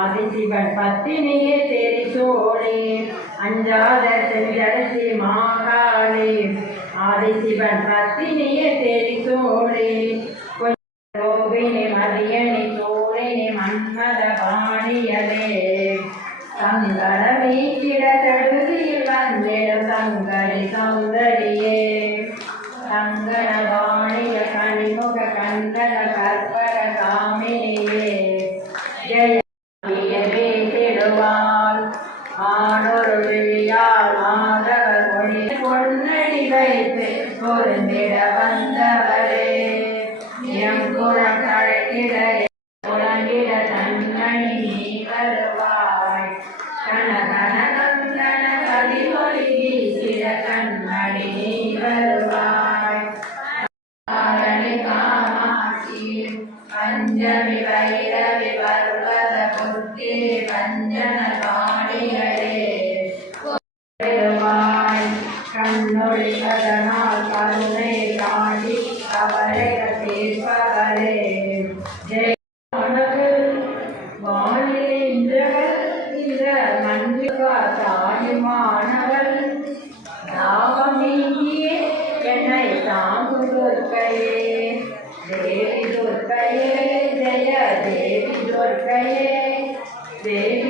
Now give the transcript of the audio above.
ஆதிசிவன் பத்தினியே தேடி சோழி அஞ்சாத செஞ்செடுத்தி மாகாளி ஆதிசிவன் பத்தினியே தேடி சோழி கோபினி மதியனி சோழினி மன்மத தங்கள வீட்டிட தடுதியில் வந்திட தங்கடி சௌந்தரியே கங்கண கனிமுக கண்டன கற்பக காமினியே. ஜெய பேசிடுவாள் ஆணொரு விழியால் மாதவர் மொழி பொன்னடி வைத்து பொருந்திட வந்தவரே. எம் பஞ்சமி வைரவி பர்வத புத்தி பஞ்சன பாணிகளே கண்ணொழிப்பதனால் கருணை காடி அவரை தீர்ப்பவரே ஜெய் உனக்கு வானிலின்றவர் இந்த மண்ணில் தாயுமானவன் நாம் Reyes, David.